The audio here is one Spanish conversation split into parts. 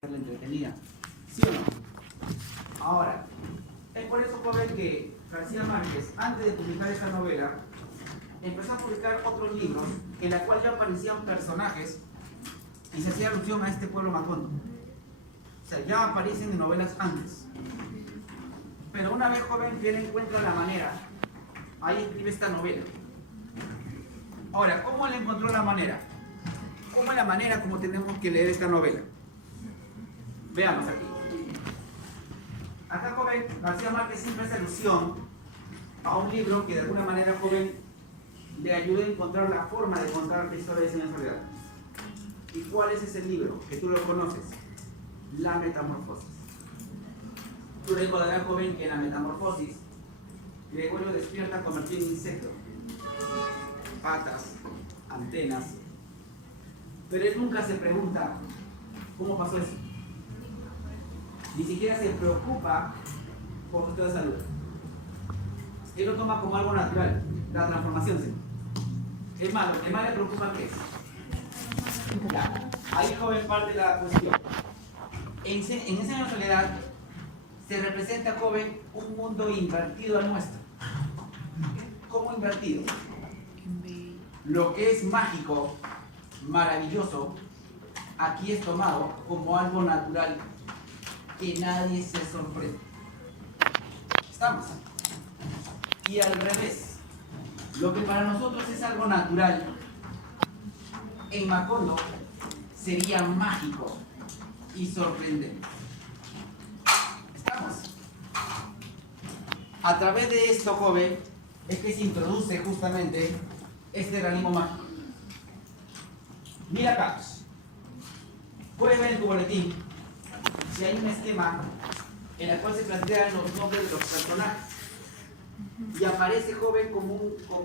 la entretenida, ¿sí o no? Ahora, es por eso, joven, que García Márquez, antes de publicar esta novela, empezó a publicar otros libros en la cual ya aparecían personajes y se hacía alusión a este pueblo macondo. O sea, ya aparecen en novelas antes. Pero una vez, joven, que él encuentra la manera, ahí escribe esta novela. Ahora, ¿cómo él encontró la manera? ¿Cómo es la manera como tenemos que leer esta novela? Veamos aquí. Acá, joven, García Márquez siempre hace alusión a un libro que de alguna manera, joven, le ayude a encontrar la forma de contar la historia de Señor Soledad. ¿Y cuál es ese libro? Que tú lo conoces. La Metamorfosis. Tú recordarás, joven, que en la Metamorfosis Gregorio despierta convertido en insecto. Patas, antenas. Pero él nunca se pregunta cómo pasó eso. Ni siquiera se preocupa por su estado de salud. Él lo toma como algo natural, la transformación. ¿Sí? Es más, lo que más le preocupa ¿qué es? Ya, ahí, joven, parte de la cuestión. En ese año de soledad se representa, joven, un mundo invertido al nuestro. ¿Cómo invertido? Lo que es mágico, maravilloso, aquí es tomado como algo natural que nadie se sorprende. ¿Estamos? Y al revés, lo que para nosotros es algo natural, en Macondo sería mágico y sorprendente. ¿Estamos? A través de esto, joven, es que se introduce justamente este realismo mágico. Mira acá. Puedes ver en tu boletín si hay un esquema en el cual se plantean los nombres de los personajes y aparece, joven, como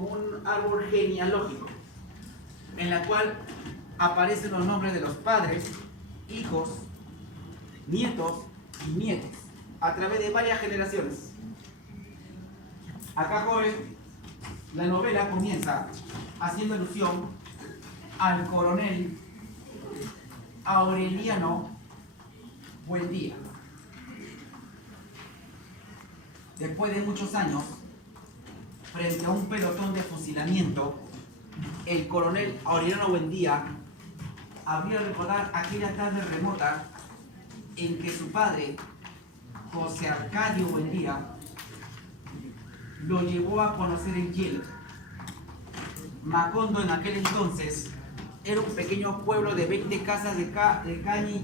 un árbol genealógico en la cual aparecen los nombres de los padres, hijos, nietos y nietos a través de varias generaciones. Acá, joven, la novela comienza haciendo alusión al coronel Aureliano Buendía. Después de muchos años, frente a un pelotón de fusilamiento, el coronel Aureliano Buendía habría recordar aquella tarde remota en que su padre, José Arcadio Buendía, lo llevó a conocer en Chile. Macondo en aquel entonces era un pequeño pueblo de 20 casas de caña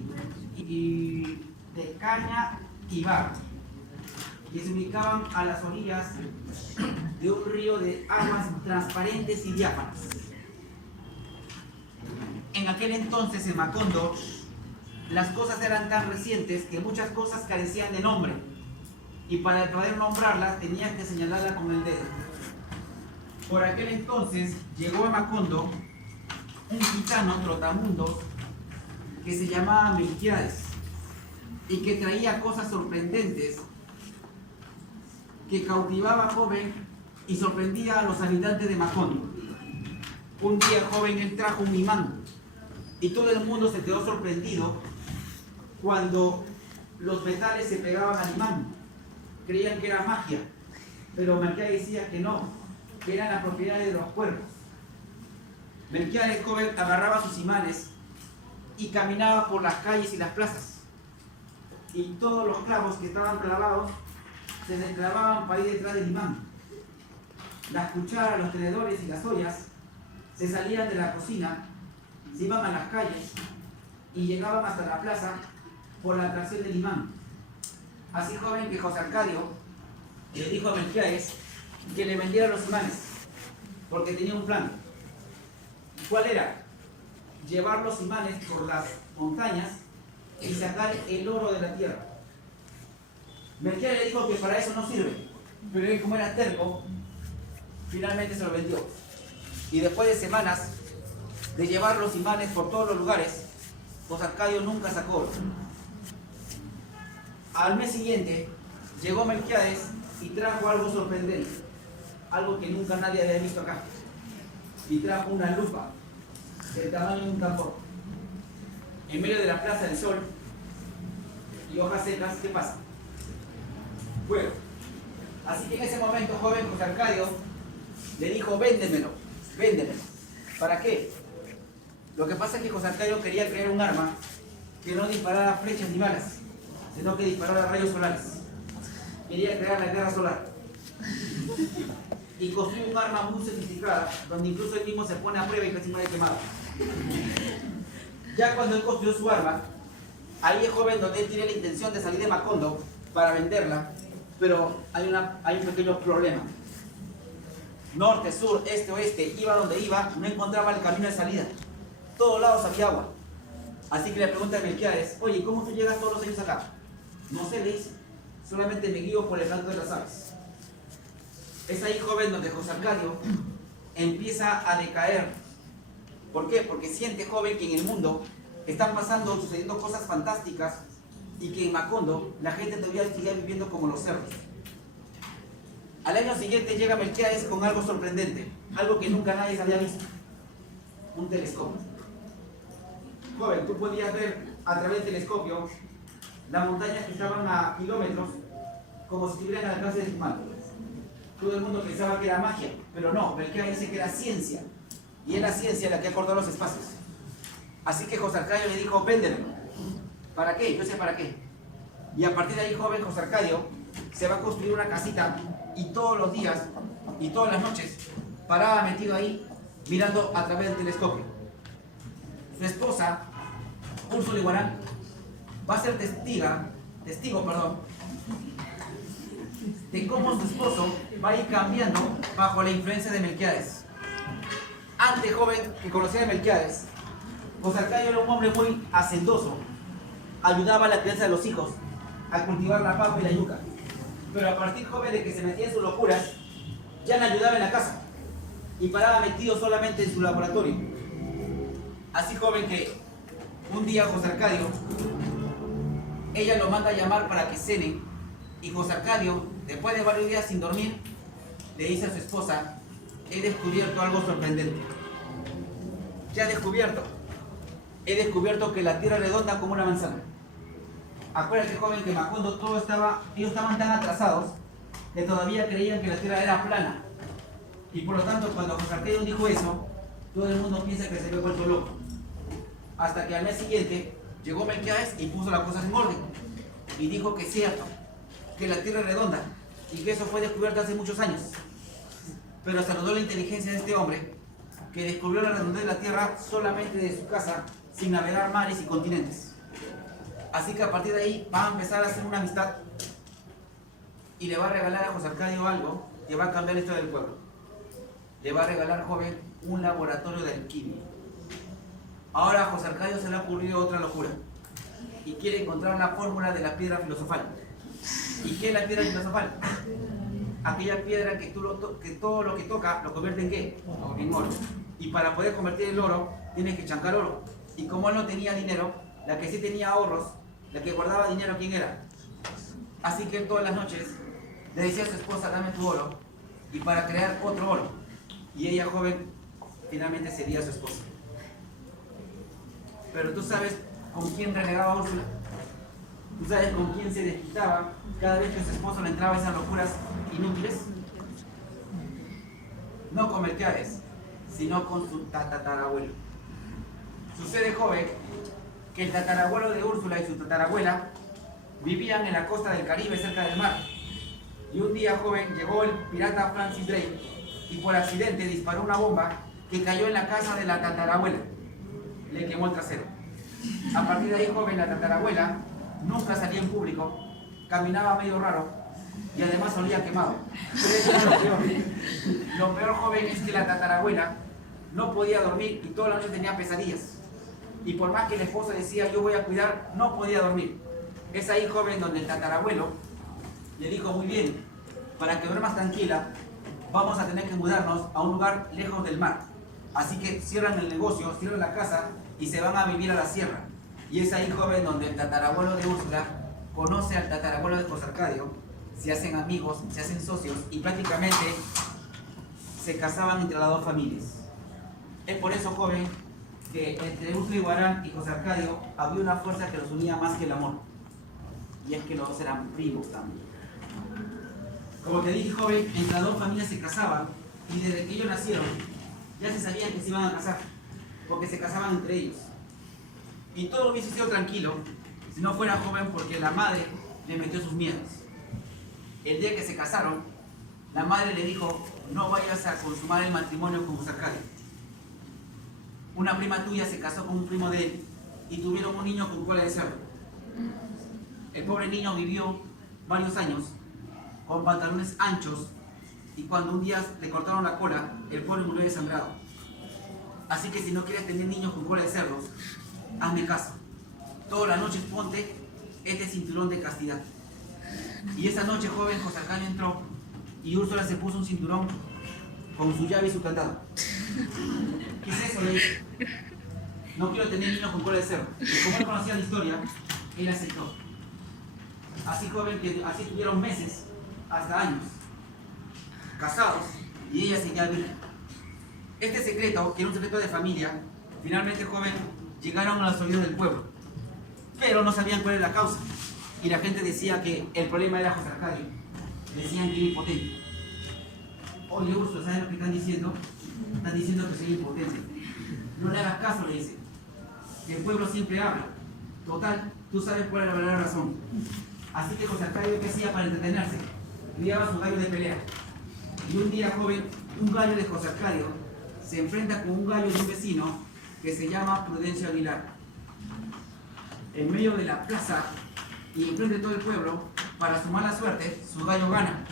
y barro, que se ubicaban a las orillas de un río de aguas transparentes y diáfanas. En aquel entonces en Macondo las cosas eran tan recientes que muchas cosas carecían de nombre, y para poder nombrarlas tenías que señalarla con el dedo. Por aquel entonces llegó a Macondo un gitano trotamundos que se llamaba Melquiades y que traía cosas sorprendentes que cautivaba, joven, y sorprendía a los habitantes de Macondo. Un día, joven, él trajo un imán y todo el mundo se quedó sorprendido cuando los metales se pegaban al imán. Creían que era magia, pero Melquiades decía que no, que eran las propiedades de los cuervos. Melquiades, joven, agarraba sus imanes y caminaba por las calles y las plazas, y todos los clavos que estaban clavados se desclavaban para ir detrás del imán. Las cucharas, los tenedores y las ollas se salían de la cocina, se iban a las calles y llegaban hasta la plaza por la atracción del imán. Así, joven, que José Arcadio le dijo a Melquiades que le vendiera los imanes, porque tenía un plan. ¿Cuál era? Llevar los imanes por las montañas y sacar el oro de la tierra. Melquiades le dijo que para eso no sirve, pero él, como era terco, finalmente se lo vendió. Y después de semanas de llevar los imanes por todos los lugares, José Arcadio nunca sacó oro. Al mes siguiente llegó Melquiades y trajo algo sorprendente, algo que nunca nadie había visto acá, y trajo una lupa del tamaño de un tambor. En medio de la Plaza del Sol y hojas secas, ¿qué pasa? Bueno, así que en ese momento, joven José Arcadio le dijo, véndemelo, véndemelo. ¿Para qué? Lo que pasa es que José Arcadio quería crear un arma que no disparara flechas ni balas, sino que disparara rayos solares. Quería crear la guerra solar. Y construyó un arma muy sofisticada, donde incluso él mismo se pone a prueba y casi muere quemado. Ya cuando él construyó su arma, ahí es joven donde él tiene la intención de salir de Macondo para venderla, pero hay un pequeño problema. Norte, sur, este, oeste, iba donde iba, no encontraba el camino de salida. Todos lados había agua. Así que le pregunta a Melquiades, oye, ¿cómo tú llegas todos los años acá? No sé, le dice, solamente me guío por el canto de las aves. Es ahí, joven, donde José Arcadio empieza a decaer. ¿Por qué? Porque siente, joven, que en el mundo están sucediendo cosas fantásticas y que en Macondo la gente todavía sigue viviendo como los cerdos. Al año siguiente llega Melquiades con algo sorprendente, algo que nunca nadie había visto: un telescopio. Joven, tú podías ver a través del telescopio las montañas que estaban a kilómetros como si estuvieran al alcance de tu mano. Todo el mundo pensaba que era magia, pero no, Melquiades dice que era ciencia, y es la ciencia la que ha cortado los espacios. Así que José Arcadio le dijo, véndemelo. ¿Para qué? Yo sé para qué. Y a partir de ahí, joven José Arcadio se va a construir una casita, y todos los días y todas las noches paraba metido ahí mirando a través del telescopio. Su esposa, Úrsula Iguarán, va a ser testigo, de cómo su esposo va a ir cambiando bajo la influencia de Melquiades. Antes, joven, que conocía a Melquiades, José Arcadio era un hombre muy hacendoso. Ayudaba a la crianza de los hijos, a cultivar la papa y la yuca. Pero a partir, joven, de que se metía en sus locuras, ya no ayudaba en la casa y paraba metido solamente en su laboratorio. Así, joven, que un día José Arcadio, ella lo manda a llamar para que cenen, y José Arcadio, después de varios días sin dormir, le dice a su esposa, he descubierto algo sorprendente. ¿Qué ha descubierto? He descubierto que la tierra es redonda como una manzana. Acuérdate, joven, que Macondo ellos estaban tan atrasados que todavía creían que la tierra era plana. Y por lo tanto, cuando José Arcadio dijo eso, todo el mundo piensa que se había vuelto loco. Hasta que al mes siguiente llegó Melquiades y puso las cosas en orden. Y dijo que es cierto, que la tierra es redonda y que eso fue descubierto hace muchos años. Pero se notó la inteligencia de este hombre, que descubrió la redondez de la tierra solamente de su casa, sin navegar mares y continentes. Así que a partir de ahí va a empezar a hacer una amistad y le va a regalar a José Arcadio algo que va a cambiar la historia del pueblo. Le va a regalar, joven, un laboratorio de alquimia. Ahora a José Arcadio se le ha ocurrido otra locura y quiere encontrar la fórmula de la piedra filosofal. ¿Y qué es la piedra filosofal? Aquella piedra que todo lo que toca lo convierte en ¿qué? En oro. Y para poder convertir el oro tienes que chancar oro. Y como él no tenía dinero, la que sí tenía ahorros, la que guardaba dinero, ¿quién era? Así que él todas las noches le decía a su esposa, dame tu oro, y para crear otro oro. Y ella, joven, finalmente sería su esposa. Pero tú sabes con quién renegaba Úrsula. Tú sabes con quién se desquitaba cada vez que su esposo le entraba esas locuras inútiles. No con Melquiades, sino con su tatarabuelo. Sucede, joven, que el tatarabuelo de Úrsula y su tatarabuela vivían en la costa del Caribe, cerca del mar. Y un día, joven, llegó el pirata Francis Drake y por accidente disparó una bomba que cayó en la casa de la tatarabuela. Le quemó el trasero. A partir de ahí, joven, la tatarabuela nunca salía en público, caminaba medio raro y además olía quemado. Pero eso era lo peor. Lo peor, joven, es que la tatarabuela no podía dormir y toda la noche tenía pesadillas. Y por más que la esposa decía, yo voy a cuidar, no podía dormir. Es ahí, joven, donde el tatarabuelo le dijo, muy bien, para que duermas tranquila, vamos a tener que mudarnos a un lugar lejos del mar. Así que cierran el negocio, cierran la casa y se van a vivir a la sierra. Y es ahí, joven, donde el tatarabuelo de Úrsula conoce al tatarabuelo de José Arcadio, se hacen amigos, se hacen socios y prácticamente se casaban entre las dos familias. Es por eso, joven, que entre Úrsula Iguarán y José Arcadio había una fuerza que los unía más que el amor. y es que los dos eran primos también. Como te dije, joven, entre las dos familias se casaban y desde que ellos nacieron ya se sabían que se iban a casar, porque se casaban entre ellos. Y todo hubiese sido tranquilo si no fuera joven, porque la madre le metió sus miedos. El día que se casaron, la madre le dijo: no vayas a consumar el matrimonio con José Arcadio. Una prima tuya se casó con un primo de él y tuvieron un niño con cola de cerdo. El pobre niño vivió varios años con pantalones anchos y cuando un día le cortaron la cola, el pobre murió desangrado. Así que si no quieres tener niños con cola de cerdos, hazme caso. Todas las noches ponte este cinturón de castidad. Y esa noche, joven, José Arcadio entró y Úrsula se puso un cinturón con su llave y su candado. ¿Qué es eso? Le dije: no quiero tener niños con cola de cerdo. Y como él conocía la historia, él aceptó. Así, joven, que así tuvieron meses, hasta años, casados, y ella seguía virgen. Este secreto, que era un secreto de familia, finalmente, joven, llegaron a los oídos del pueblo, pero no sabían cuál era la causa. Y la gente decía que el problema era José Arcadio. Decían que era impotente. Oye, Úrsula, ¿sabes lo que están diciendo? Están diciendo que soy impotente. No le hagas caso, le dice. Que el pueblo siempre habla. Total, tú sabes cuál es la verdadera razón. Así que José Arcadio, ¿qué hacía para entretenerse? Criaba su gallo de pelea. Y un día, joven, un gallo de José Arcadio se enfrenta con un gallo de un vecino que se llama Prudencio Aguilar. En medio de la plaza y enfrente de todo el pueblo, para su mala suerte, su gallo gana.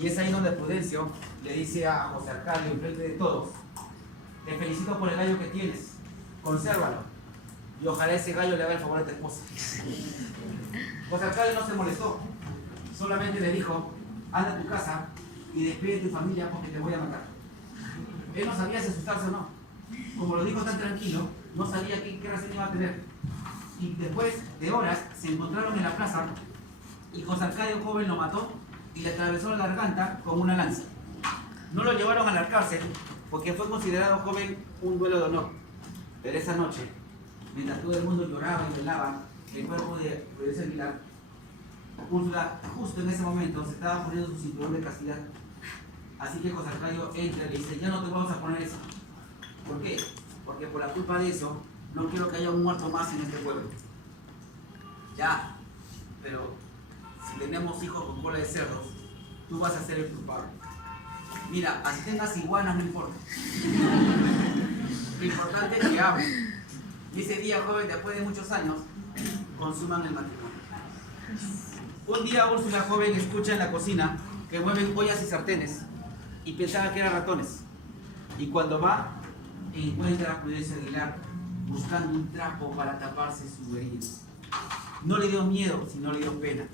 Y es ahí donde Prudencio le dice a José Arcadio, enfrente de todos: te felicito por el gallo que tienes, consérvalo, y ojalá ese gallo le haga el favor a tu esposa. José Arcadio no se molestó, solamente le dijo: anda a tu casa y despide de tu familia porque te voy a matar. Él no sabía si asustarse o no. Como lo dijo tan tranquilo, no sabía qué reacción iba a tener. Y después de horas se encontraron en la plaza y José Arcadio, joven, lo mató y le atravesó la garganta con una lanza. No lo llevaron a la cárcel porque fue considerado, joven, un duelo de honor. Pero esa noche, mientras todo el mundo lloraba y velaba el cuerpo de Prudencio Aguilar, Úrsula, justo en ese momento, se estaba poniendo su cinturón de castidad. Así que José Arcadio entra y le dice: ya no te vamos a poner eso. ¿Por qué? Porque por la culpa de eso, no quiero que haya un muerto más en este pueblo. Ya, pero si tenemos hijos con cola de cerdos, tú vas a ser el culpable. Mira, así tengas iguanas, no importa. Lo importante es que hablen. Y ese día, joven, después de muchos años, consuman el matrimonio. Un día Úrsula, joven, escucha en la cocina que mueven ollas y sartenes y pensaba que eran ratones. Y cuando va, encuentra a Prudencio Aguilar buscando un trapo para taparse su herida. No le dio miedo, sino le dio pena.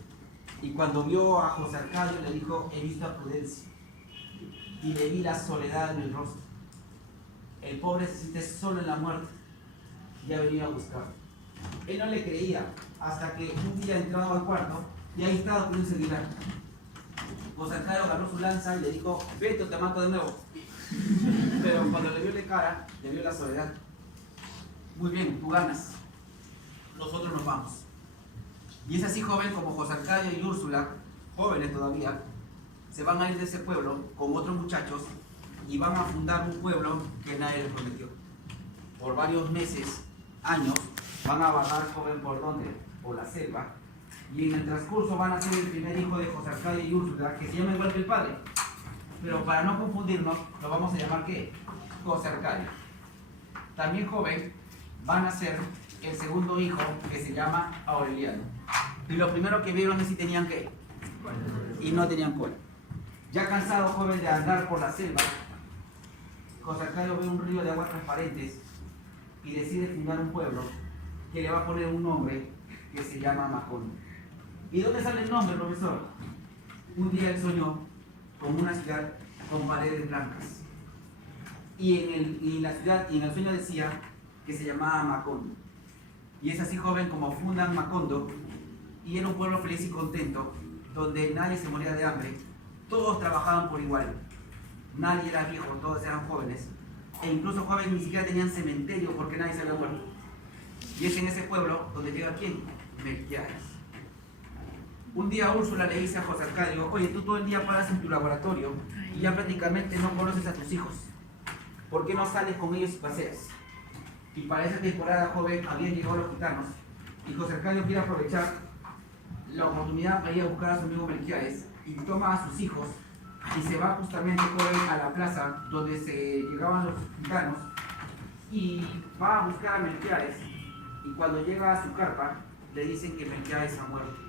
Y cuando vio a José Arcadio, le dijo: he visto a Prudencio y le vi la soledad en el rostro. El pobre se siente solo en la muerte y ha venido a buscarlo. Él no le creía hasta que un día entró al cuarto y ahí estaba Prudencio Aguilar. José Arcadio agarró su lanza y le dijo: vete o te mato de nuevo. Pero cuando le vio la cara, le vio la soledad. Muy bien, tú ganas. Nosotros nos vamos. Y es así, joven, como José Arcadio y Úrsula, jóvenes todavía, se van a ir de ese pueblo con otros muchachos y van a fundar un pueblo que nadie les prometió. Por varios meses, años, van a vagar, joven, ¿por dónde? Por la selva. Y en el transcurso van a ser el primer hijo de José Arcadio y Úrsula, que se llama igual que el padre. Pero para no confundirnos, lo vamos a llamar ¿qué? José Arcadio. También, joven, van a ser el segundo hijo, que se llama Aureliano. Y lo primero que vieron es si tenían ¿qué? Y no tenían cola. Ya cansado, joven, de andar por la selva, José Arcadio ve un río de aguas transparentes y decide fundar un pueblo que le va a poner un nombre que se llama Macondo. ¿Y dónde sale el nombre, profesor? Un día él soñó con una ciudad con paredes blancas. Y en la ciudad, y en el sueño decía que se llamaba Macondo. Y es así, joven, como fundan Macondo, y era un pueblo feliz y contento, donde nadie se moría de hambre, todos trabajaban por igual, nadie era viejo, todos eran jóvenes, e incluso jóvenes ni siquiera tenían cementerio porque nadie se había muerto. Y es en ese pueblo donde llega ¿quién? Melquiades. Un día Úrsula le dice a José Arcadio, oye, tú todo el día paras en tu laboratorio y ya prácticamente no conoces a tus hijos. ¿Por qué no sales con ellos y paseas? Y para esa temporada, joven, habían llegado los gitanos y José Arcadio quiere aprovechar la oportunidad para ir a buscar a su amigo Melquiades y toma a sus hijos y se va justamente, joven, a la plaza donde se llegaban los gitanos y va a buscar a Melquiades y cuando llega a su carpa le dicen que Melquiades ha muerto,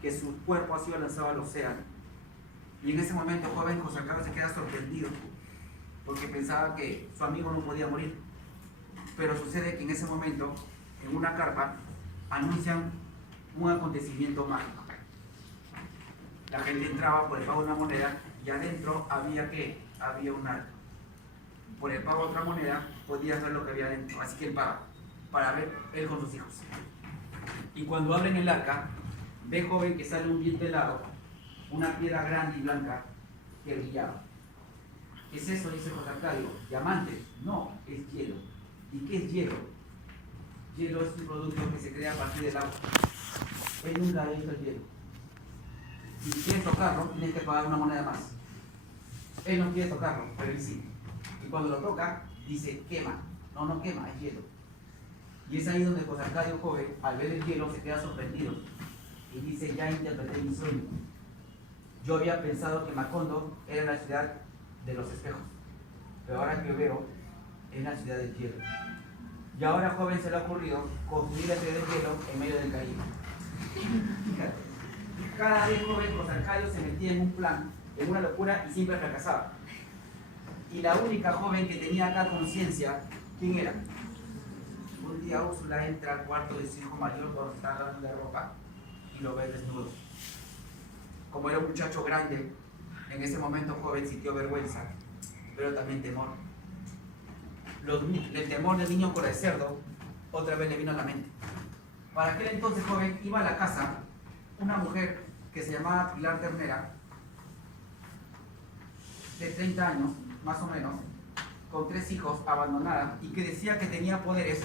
que su cuerpo ha sido lanzado al océano. Y en ese momento, joven, José Arcadio se queda sorprendido porque pensaba que su amigo no podía morir. Pero sucede que en ese momento, en una carpa, anuncian un acontecimiento mágico. La gente entraba por el pago de una moneda y adentro había un arca. Por el pago de otra moneda podías ver lo que había adentro, así que él paga para ver él con sus hijos. Y cuando abren el arca, ve, joven, que sale un viento helado, una piedra grande y blanca que brillaba. ¿Qué es eso?, dice José Arcadio. ¿Diamante? No, es hielo. ¿Y qué es hielo? Hielo es un producto que se crea a partir del agua. Él nunca ha visto el hielo. Si quieres tocarlo, tienes que pagar una moneda más. Él no quiere tocarlo, pero él sí. Y cuando lo toca, dice, quema. No, no quema, es hielo. Y es ahí donde José Arcadio, joven, al ver el hielo, se queda sorprendido. Y dice, ya interpreté mi sueño. Yo había pensado que Macondo era la ciudad de los espejos. Pero ahora que veo, es la ciudad del hielo. Y ahora, joven, se le ha ocurrido construir la ciudad del hielo en medio del Caribe. Fíjate, cada vez, joven, José Arcadio se metía en un plan, en una locura y siempre fracasaba. Y la única joven que tenía acá conciencia, ¿quién era? Un día Úrsula entra al cuarto de su hijo mayor donde está lavando la ropa y lo ve desnudo. Como era un muchacho grande, en ese momento, joven, sintió vergüenza, pero también temor. El temor del niño cola de cerdo otra vez le vino a la mente. Para aquel entonces, joven, iba a la casa una mujer que se llamaba Pilar Ternera, de 30 años, más o menos, con 3 hijos, abandonada, y que decía que tenía poderes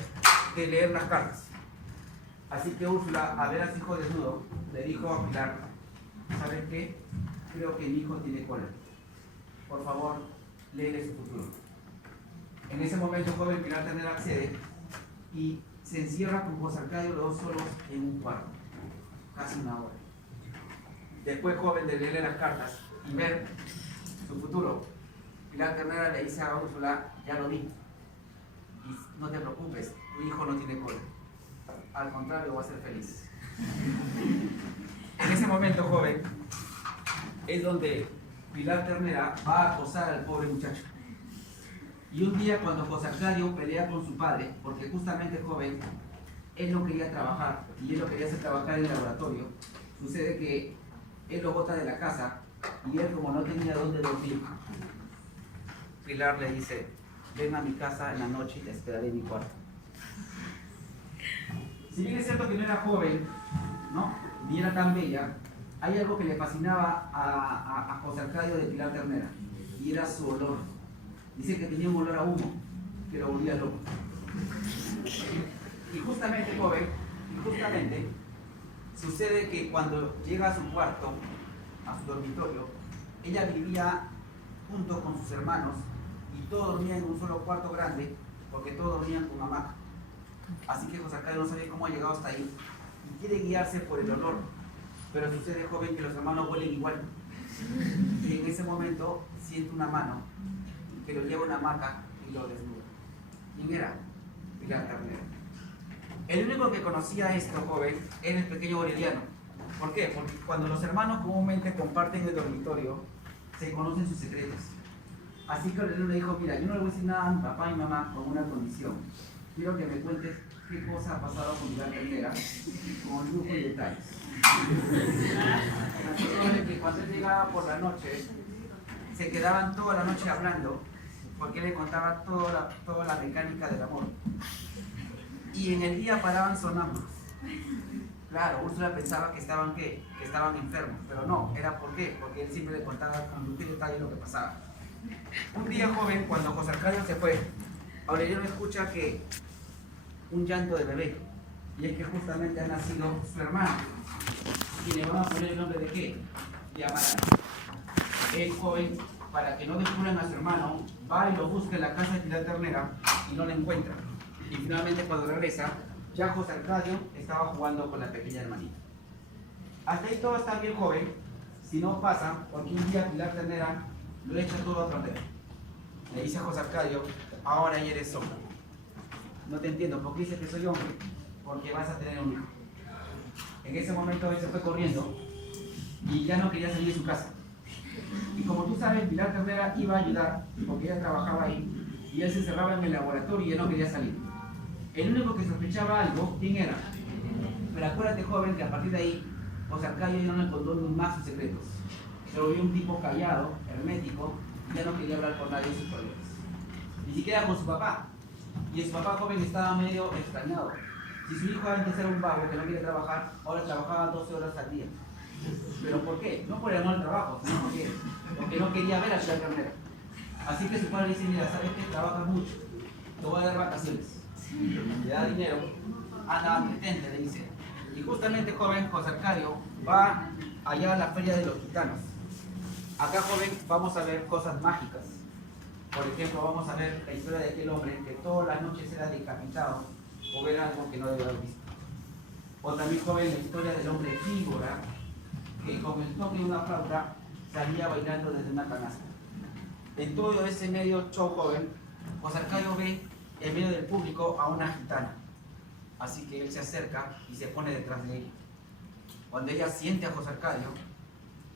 de leer las cartas. Así que Úrsula, al ver a su hijo desnudo, le dijo a Pilar, ¿sabes qué? Creo que mi hijo tiene cola. Por favor, léele su futuro. En ese momento, joven, Pilar Ternera accede y se encierra con José Arcadio los dos solos en un cuarto, casi una hora. Después, joven, de leerle las cartas y ver su futuro, Pilar Ternera le dice a Úrsula, ya lo vi, y no te preocupes, tu hijo no tiene cola. Al contrario, va a ser feliz. En ese momento, joven, es donde Pilar Ternera va a acosar al pobre muchacho. Y un día, cuando José Arcadio pelea con su padre, porque justamente, joven, él no quería trabajar y él lo quería hacer trabajar en el laboratorio, sucede que él lo bota de la casa y él, como no tenía dónde dormir, Pilar le dice, ven a mi casa en la noche y te esperaré en mi cuarto. Si bien es cierto que no era joven, ¿no?, ni era tan bella, hay algo que le fascinaba a José Arcadio de Pilar Ternera, y era su olor. Dice que tenía un olor a humo, que lo volvía loco. Y justamente, joven, sucede que cuando llega a su cuarto, a su dormitorio, ella vivía junto con sus hermanos, y todos dormían en un solo cuarto grande, porque todos dormían con hamaca. Así que José Arcadio no sabía cómo ha llegado hasta ahí, y quiere guiarse por el olor. Pero sucede, joven, que los hermanos huelen igual. Y en ese momento siente una mano que lo lleva a una hamaca y lo desnuda. ¿Quién era? Pilar Ternera. El único que conocía esto, joven, era el pequeño Aureliano. ¿Por qué? Porque cuando los hermanos comúnmente comparten el dormitorio, se conocen sus secretos. Así que Aureliano le dijo, mira, yo no le voy a decir nada a mi papá y mamá con una condición. Quiero que me cuentes qué cosa ha pasado con Pilar Ternera, con lujo y detalles. Así que cuando él llegaba por la noche, se quedaban toda la noche hablando, porque él le contaba toda la mecánica del amor. Y en el día paraban sonámbulos. Claro, Úrsula pensaba que estaban enfermos, pero no, era ¿por qué? Porque él siempre le contaba con lujo y detalle lo que pasaba. Un día, joven, cuando José Arcadio se fue, Aureliano escucha que un llanto de bebé, y es que justamente ha nacido su hermano. y le van a poner el nombre de qué? De Amarán. El joven, para que no descubran a su hermano, va y lo busca en la casa de Pilar Ternera y no lo encuentra. Y finalmente cuando regresa, ya José Arcadio estaba jugando con la pequeña hermanita. Hasta ahí todo está bien, joven. Si no pasa, porque un día Pilar Ternera lo echa todo a perder. Le dice a José Arcadio, ahora ya eres hombre. No te entiendo, ¿por qué dices que soy hombre? Porque vas a tener un hijo. En ese momento él se fue corriendo y ya no quería salir de su casa. Y como tú sabes, Pilar Ternera iba a ayudar, porque ella trabajaba ahí, y él se encerraba en el laboratorio y él no quería salir. El único que sospechaba algo, ¿quién era? Pero acuérdate, joven, que a partir de ahí, José Arcadio ya no encontró más sus secretos. Se volvió un tipo callado, hermético, y ya no quería hablar con nadie de sus problemas. Ni siquiera con su papá. Y su papá joven estaba medio extrañado. Si su hijo antes era un vago que no quería trabajar, ahora trabajaba 12 horas al día. ¿Pero por qué? No por el amor al trabajo, sino porque no quería ver a Pilar Ternera. Así que su padre dice, mira, sabes que trabajas mucho, te voy a dar vacaciones. Le da dinero, anda, detente, le dice. Y justamente, joven, José Arcadio va allá a la feria de los gitanos. Acá, joven, vamos a ver cosas mágicas. Por ejemplo, vamos a ver la historia de aquel hombre que todas las noches era decapitado o ver algo que no debe haber visto. O también, joven, la historia del hombre víbora que con el toque de una flauta salía bailando desde una canasta. En todo ese medio show, joven, José Arcadio ve en medio del público a una gitana. Así que él se acerca y se pone detrás de ella. Cuando ella siente a José Arcadio,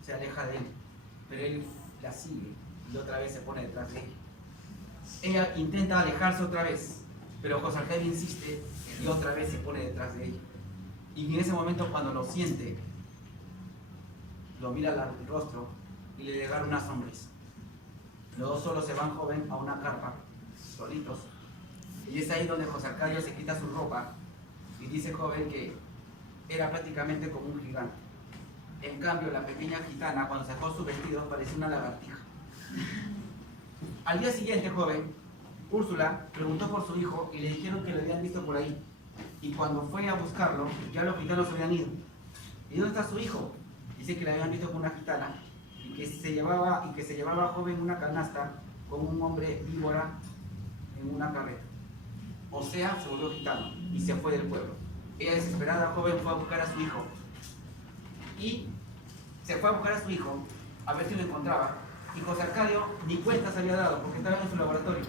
se aleja de él, pero él la sigue y otra vez se pone detrás de ella. Ella intenta alejarse otra vez, pero José Arcadio insiste y otra vez se pone detrás de ella. Y en ese momento, cuando lo siente, lo mira al rostro y le regala una sonrisa. Los dos solos se van, joven, a una carpa, solitos. Y es ahí donde José Arcadio se quita su ropa y dice, joven, que era prácticamente como un gigante. En cambio, la pequeña gitana, cuando sacó su vestido, parecía una lagartija. Al día siguiente, joven, Úrsula preguntó por su hijo y le dijeron que lo habían visto por ahí. Y cuando fue a buscarlo, ya los gitanos habían ido. ¿Y dónde está su hijo? Dice que le habían visto con una gitana y que se llevaba joven una canasta con un hombre víbora en una carreta. O sea, se volvió gitano y se fue del pueblo. Ella, desesperada, joven, fue a buscar a su hijo. Y se fue a buscar a su hijo a ver si lo encontraba. Y José Arcadio ni cuenta se había dado porque estaba en su laboratorio.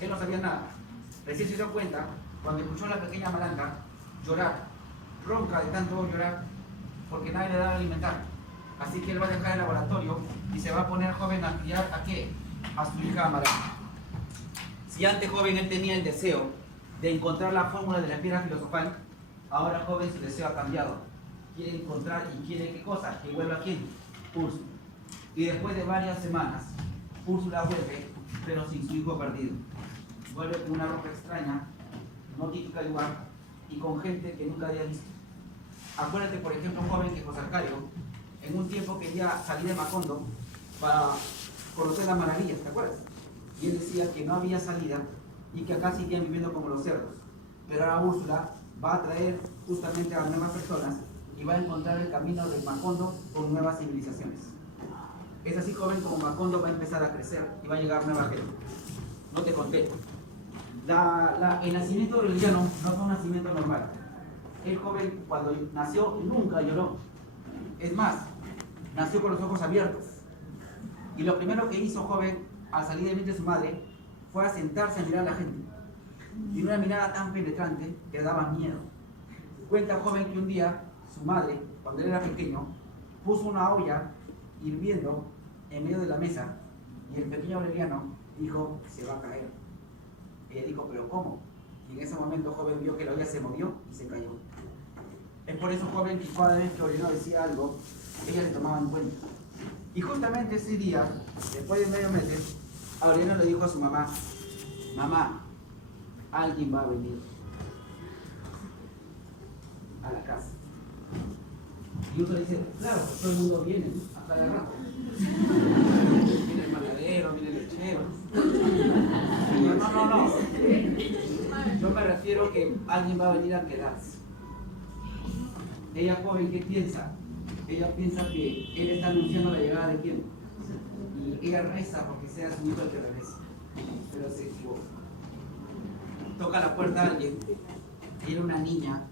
Él no sabía nada. Recién se dio cuenta cuando escuchó a la pequeña Amaranta llorar, ronca de tanto llorar, porque nadie le daba a alimentar. Así que él va a dejar el laboratorio y se va a poner, joven, a criar ¿a qué? A su hija Amaranta. Si antes, joven, él tenía el deseo de encontrar la fórmula de la piedra filosofal, ahora, joven, su deseo ha cambiado. Quiere encontrar y quiere ¿qué cosa? Que vuelva a quién? Úrsula. Y después de varias semanas, Úrsula vuelve, pero sin su hijo perdido. Vuelve con una ropa extraña, no típica del lugar, y con gente que nunca había visto. Acuérdate, por ejemplo, joven, que José Arcadio en un tiempo quería salir de Macondo para conocer las maravillas, ¿te acuerdas? Y él decía que no había salida y que acá seguían viviendo como los cerdos. Pero ahora Úrsula va a traer justamente a nuevas personas y va a encontrar el camino de Macondo con nuevas civilizaciones. Es así, joven, como Macondo va a empezar a crecer y va a llegar nueva gente. No te conté. El nacimiento de Aureliano no fue un nacimiento normal. El joven, cuando nació, nunca lloró. Es más, nació con los ojos abiertos. Y lo primero que hizo, joven, al salir del vientre de su madre, fue a sentarse a mirar a la gente. Y una mirada tan penetrante que daba miedo. Cuenta, joven, que un día su madre, cuando él era pequeño, puso una olla hirviendo en medio de la mesa y el pequeño Aureliano dijo, se va a caer. Ella dijo, ¿pero cómo? Y en ese momento, joven, vio que la olla se movió y se cayó. Es por eso, joven, que cada vez que Aureliano decía algo, ella le tomaba en cuenta. Y justamente ese día, después de medio mes, Aureliano le dijo a su mamá, mamá, alguien va a venir a la casa. Y otro dice, claro, todo el mundo viene a cada rato. Viene el panadero, viene el lechero. No. Yo me refiero que alguien va a venir a quedarse. Ella, joven, ¿qué piensa? ella piensa que él está anunciando la llegada de quién. Y ella reza porque sea su hijo el que regrese. Pero se equivocó. Toca la puerta a alguien. Era una niña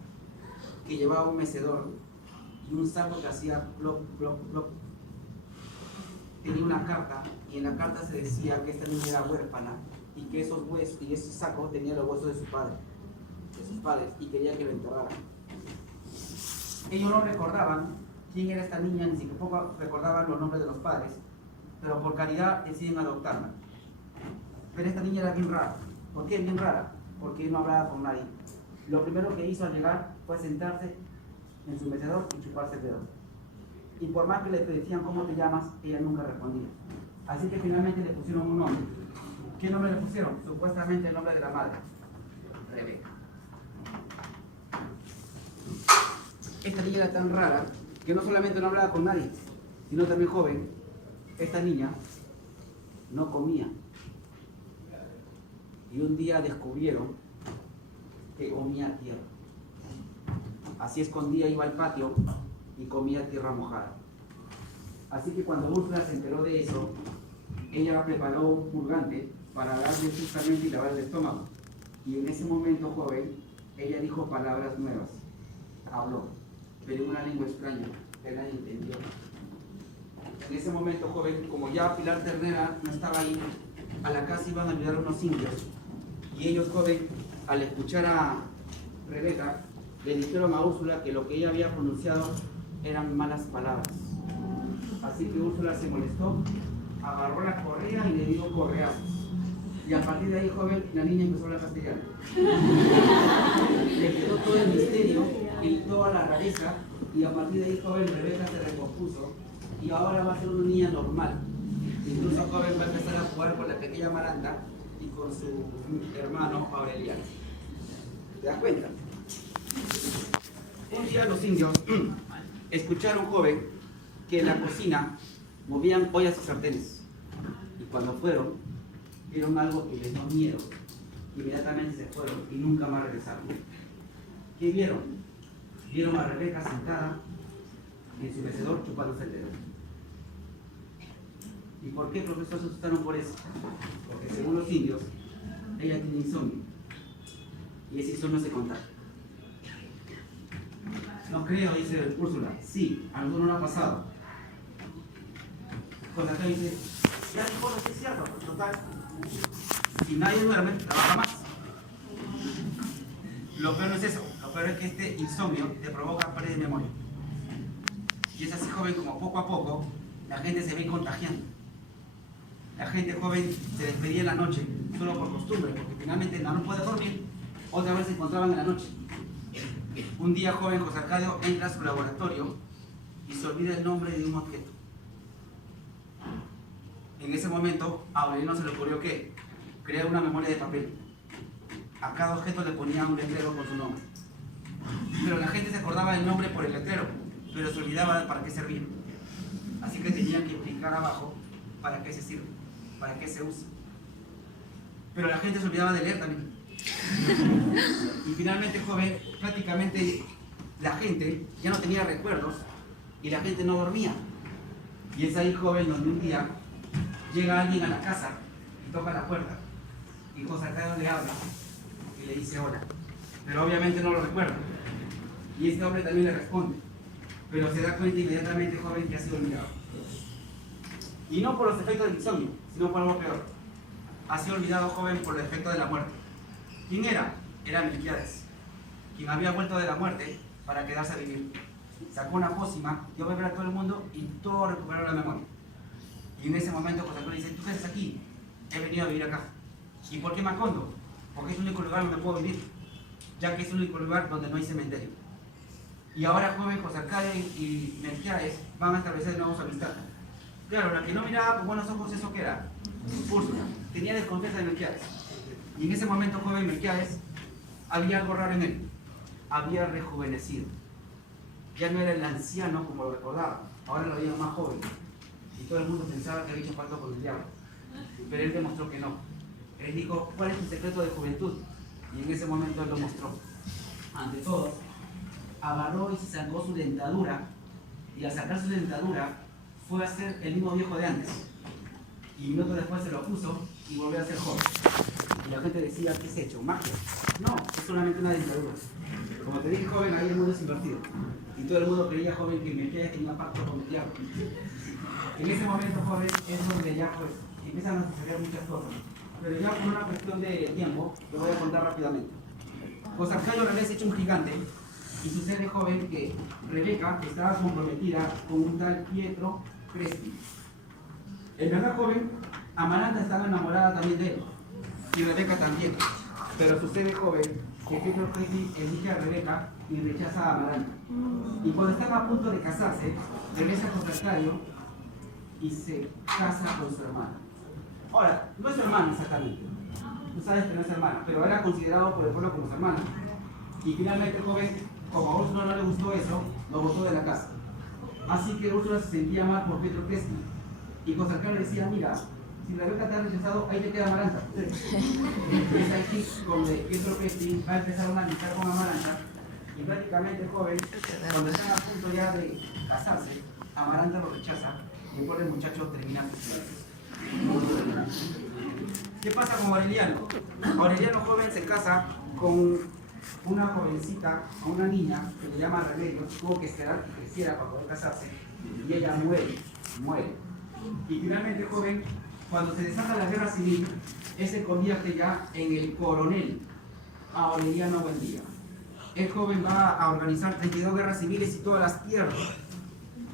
que llevaba un mecedor y un saco que hacía plop, plop, plop. Tenía una carta y en la carta se decía que esta niña era huérfana y que esos huesos y ese saco tenía los huesos de su padre, de sus padres, y quería que lo enterraran. Ellos no recordaban quién era esta niña, ni siquiera recordaban los nombres de los padres, pero por caridad deciden adoptarla. Pero esta niña era bien rara. ¿Por qué bien rara? Porque no hablaba con nadie. Lo primero que hizo al llegar fue sentarse en su mecedor y chuparse el dedo. Y por más que le decían cómo te llamas, ella nunca respondía. Así que finalmente le pusieron un nombre. ¿Qué nombre le pusieron? Supuestamente el nombre de la madre, Rebeca. Esta niña era tan rara que no solamente no hablaba con nadie, sino también joven. Esta niña no comía. Y un día descubrieron que comía tierra. Así escondida iba al patio y comía tierra mojada. Así que cuando Úrsula se enteró de eso, ella preparó un purgante para darle justamente y lavar el estómago. Y en ese momento, joven, ella dijo palabras nuevas. Habló, pero en una lengua extraña que nadie entendió. En ese momento, joven, como ya Pilar Ternera no estaba ahí, a la casa iban a ayudar unos indios. Y ellos, joven, al escuchar a Rebeca, le dijeron a Úrsula que lo que ella había pronunciado eran malas palabras. Así que Úrsula se molestó, agarró la correa y le dio correazos. Y a partir de ahí, joven, la niña empezó a hablar castellano. Le quedó todo el misterio y toda la rareza, y a partir de ahí, joven, Rebeca se recompuso y ahora va a ser una niña normal. Incluso joven va a empezar a jugar con la pequeña Maranta y con su hermano Aureliano. ¿Te das cuenta? Un día los indios escucharon, joven, que en la cocina movían ollas y sartenes. Y cuando fueron, vieron algo que les dio miedo. Inmediatamente se fueron y nunca más regresaron. ¿Qué vieron? Vieron a Rebeca sentada en su mecedor chupándose el dedo. ¿Y por qué, profesor, se asustaron por eso? Porque según los indios, ella tiene insomnio. Y ese insomnio se contagia. No creo, dice Úrsula. Sí, a alguno no ha pasado. José Antonio dice, ya dijo, no es cierto, pues, total. Si nadie duerme, trabaja más. Lo peor no es eso. Lo peor es que este insomnio te provoca pérdida de memoria. Y es así, joven, como poco a poco la gente se ve contagiando. La gente joven se despedía en la noche, solo por costumbre, porque finalmente no puede dormir, otra vez se encontraban en la noche. Un día, joven José Arcadio entra a su laboratorio y se olvida el nombre de un objeto. En ese momento, a Aureliano se le ocurrió que crear una memoria de papel. A cada objeto le ponía un letrero con su nombre. Pero la gente se acordaba del nombre por el letrero, pero se olvidaba de para qué servía. Así que tenían que explicar abajo para qué se sirve, para qué se usa. Pero la gente se olvidaba de leer también. Y finalmente, joven, prácticamente la gente ya no tenía recuerdos y la gente no dormía. Y es ahí, joven, donde un día llega alguien a la casa y toca la puerta. Y José Arcadio le habla y le dice hola. Pero obviamente no lo recuerda. Y este hombre también le responde. Pero se da cuenta inmediatamente, joven, que ha sido olvidado. Y no por los efectos del insomnio, sino por algo peor. Ha sido olvidado, joven, por el efecto de la muerte. ¿Quién era? Era Melquiades, quien había vuelto de la muerte para quedarse a vivir. Sacó una pócima, dio a beber a todo el mundo y todo recuperó la memoria. Y en ese momento José Antonio dice, ¿tú qué haces aquí? He venido a vivir acá. ¿Y por qué Macondo? Porque es el único lugar donde puedo vivir, ya que es el único lugar donde no hay cementerio. Y ahora, joven, José Arcadio y Melquiades van a establecer nuevos amistades. Claro, la que no miraba con buenos ojos eso que era Úrsula, tenía desconfianza de Melquiades. Y en ese momento, joven Melquiades, había algo raro en él. Había rejuvenecido. Ya no era el anciano como lo recordaba, ahora lo veía más joven. Y todo el mundo pensaba que había hecho pacto con el diablo. Pero él demostró que no. Él dijo, ¿cuál es tu secreto de juventud? Y en ese momento él lo mostró. Ante todos, agarró y se sacó su dentadura y al sacar su dentadura fue a ser el mismo viejo de antes. Y minutos después se lo puso y volvió a ser joven. Y la gente decía, ¿qué es hecho? ¿Magia? No, es solamente una dentadura. Como te dije, joven, ahí el mundo es invertido. Y todo el mundo creía, joven, que Melquíades tenía pacto con el diablo. En ese momento, joven, es donde ya pues, empiezan a suceder muchas cosas. Pero ya por una cuestión de tiempo, lo voy a contar rápidamente. Pues Arcadio René se hecho un gigante y sucede, joven, que Rebeca estaba comprometida con un tal Pietro Crespi. En verdad, joven, Amaranta estaba enamorada también de él y Rebeca también. Pero sucede, joven, que Pietro Crespi elige a Rebeca y rechaza a Amaranta. Y cuando están a punto de casarse, regresa con Arcadio y se casa con su hermana. Ahora, no es su hermana exactamente. Tú sabes que no es hermana, pero era considerado por el pueblo como su hermana. Y finalmente, joven, como a Úrsula no le gustó eso, lo botó de la casa. Así que Úrsula se sentía mal por Pietro Crespi. Y José Alcalá le decía, mira, si Rebeca te ha rechazado, ahí te queda Amaranta. Y es aquí donde Pietro Crespi va a empezar a analizar con Amaranta. Y prácticamente, joven, cuando están a punto ya de casarse, Amaranta lo rechaza y el pobre muchacho termina suicidándose. ¿Qué pasa con Aureliano? Aureliano, joven, se casa con una jovencita, con una niña que le llama Remedios. Tuvo que esperar que creciera para poder casarse y ella muere. Y finalmente, joven, cuando se desata la guerra civil, él se convierte ya en el coronel Aureliano Buendía. El joven va a organizar 32 guerras civiles y todas las tierras.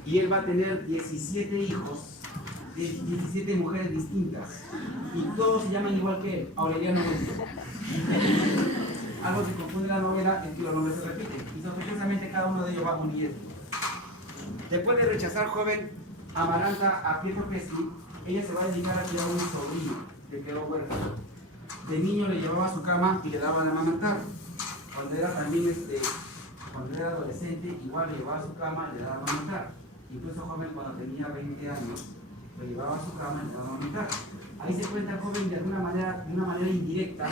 Y él va a tener 17 hijos, 17 mujeres distintas. Y todos se llaman igual que él, Aureliano Buendía. Algo que confunde la novela es que los nombres se repiten. Y sospechosamente cada uno de ellos va a morir. Después de rechazar, joven, Amaranta a Pietro Crespi, ella se va a dedicar a criar a un sobrino que quedó huérfano. De niño le llevaba a su cama y le daba de amamantar. Cuando era también cuando era adolescente, igual le llevaba a su cama y le daba de amamantar. Incluso, joven, cuando tenía 20 años, lo llevaba a su cama y le daba de amamantar. Ahí se cuenta, joven, de una manera indirecta,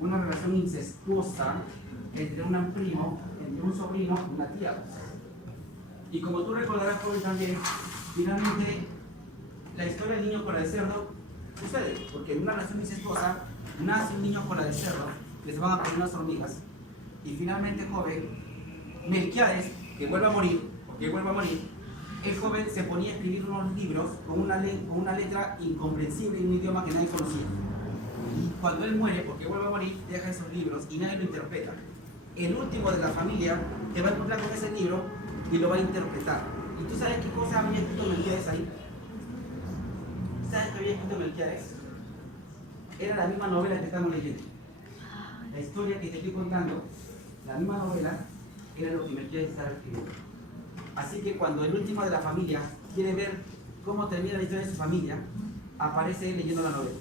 una relación incestuosa entre un primo, entre un sobrino y una tía. Y como tú recordarás, joven, también, finalmente, la historia del niño con la de cerdo sucede, porque en una relación incestuosa nace un niño con la de cerdo, que se van a poner unas hormigas, y finalmente, joven, Melquíades, que vuelve a morir, el joven se ponía a escribir unos libros con una letra incomprensible en un idioma que nadie conocía. Y cuando él muere, porque vuelve a morir, deja esos libros y nadie lo interpreta. El último de la familia te va a encontrar con ese libro y lo va a interpretar. ¿Y tú sabes qué cosa había escrito Melquíades ahí? ¿Sabes qué había escrito Melquíades? Era la misma novela que estamos leyendo. La historia que te estoy contando, la misma novela, era lo que Melquíades estaba escribiendo. Así que cuando el último de la familia quiere ver cómo termina la historia de su familia, aparece él leyendo la novela.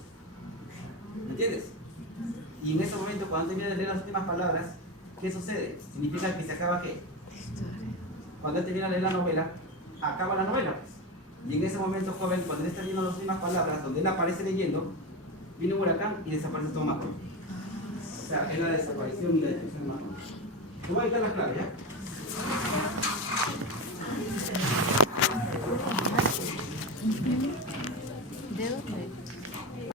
¿Me entiendes? Y en ese momento, cuando termina de leer las últimas palabras, ¿qué sucede? Significa que se acaba ¿qué? Cuando él termina de leer la novela, acaba la novela, pues. Y en ese momento, joven, cuando él está leyendo las últimas palabras, donde él aparece leyendo, viene un huracán y desaparece todo Macron. O sea, es la desaparición y la destrucción de Macron. Te voy a quitar las claves, ¿ya? ¿De dónde?